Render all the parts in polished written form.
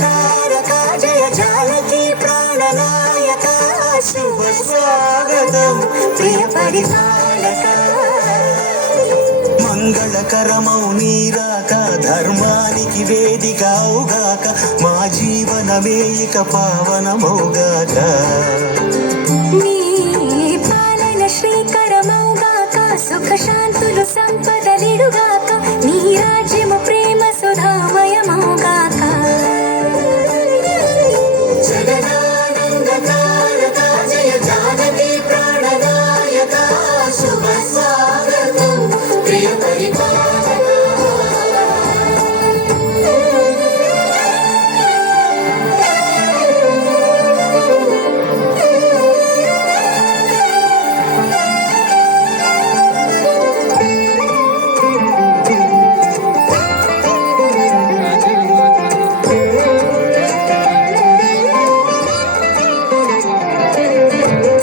తారక జయ జానకి ప్రాణనాయక శుభ స్వాగతం ప్రియ పరిపాలక మంగళకరమౌ నీరాక ధర్మానికి వేదిక అవుగాక మా జీవనమే ఇక పావనమౌగాక నీ పాలన శ్రీకరమౌగాక సుఖ శాంతులు సంపదలిడుగాక నీ రాజ్యము ప్రేమ సుధామయమౌగాక జగదానందకారక జయ జానకి ప్రాణనాయక శుభ స్వాగతం ప్రియ పరిపాలక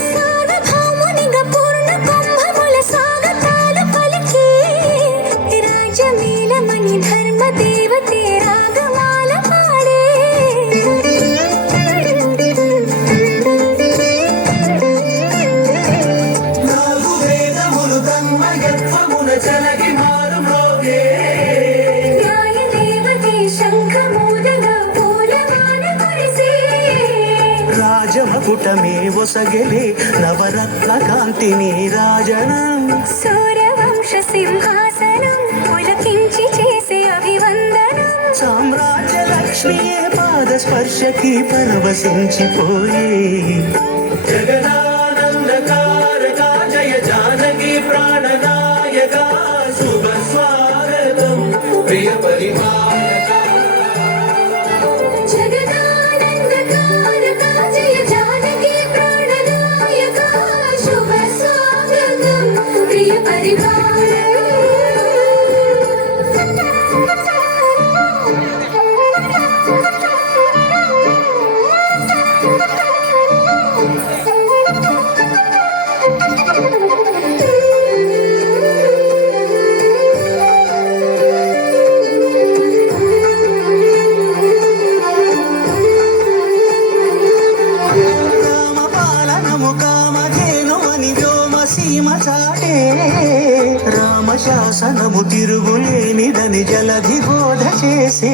సార్వభౌమునిగా పూర్ణ కుంభముల స్వాగతాలు పలికి రాజమేళమణి ధర్మ దేవతే రాగమాల పాడే నాలుగు వేదములు తన్మయత్వమున చలగి మారు మ్రోగే న్యాయ దేవతే శంఖమూదగా పూలమాల కురిసే రాజమకుటమే ఒసగెలే నవరత్న కాంతిని రాజనం సూర్యవంశ సింహాసనం పులకించి చేసే అభివందనం సామ్రాజ్య లక్ష్మియే పాద స్పర్శకి పరవశించిపోయే జగదానందకారక జయ జానకి ప్రాణనాయక శుభ స్వాగతం ప్రియ పరిపాలక జగదానందకారక జయ జానకి ప్రాణనాయక శుభ స్వాగతం ప్రియ రామ పాలనము కామధేను అని వ్యోమ సీమ చాటే రామ శాసనము తిరుగులేనిదని జలధి బోధ చేసే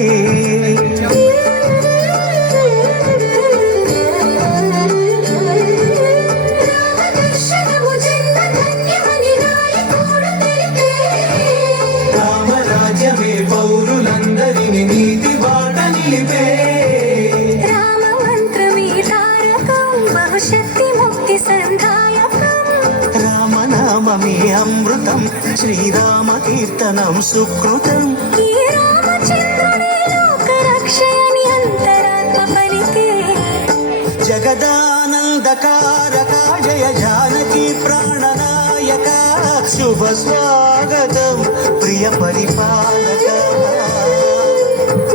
రామదర్శనము జన్మ ధన్యమని నాయకుడు తెలిపే రామరాజ్యమే పౌరులందరిని నీతి బాట నిలిపే రామ మంత్రమే తారకం బహుశక్తి ముక్తి సంధాయకం రామనామమే అమృతం శ్రీరామ కీర్తనం సుకృతం ఈ రామచంద్రుని లోక రక్షయని అంతరాత్మ పలికే జగదానందకారక జయ జానకి ప్రాణనాయక శుభ స్వాగతం ప్రియ పరిపాలక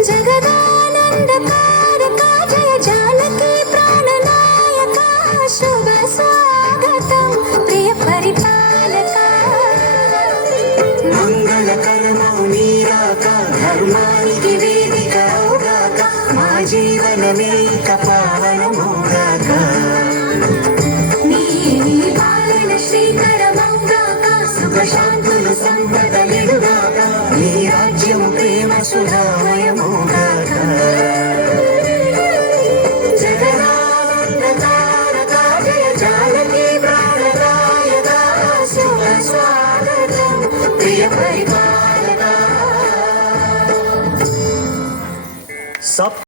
జగదానందకారక జయ జానకి ప్రాణనాయక శుభ స్వాగతం ప్రియ పరిపాలక మంగళకరమౌ నీరాక ధర్మానికి వేదిక అవుగాక మా జీవనమే ఇక పావనమౌగాక నీ పాలన శ్రీకరమౌగాక సుఖ శాంతులు సంపదలిడుగాక నీ రాజ్యము ప్రేమ సుధామయమౌగాక జగదానందకారక జయ జానకి ప్రాణనాయక శుభ స్వాగతం ప్రియ పరిపాలక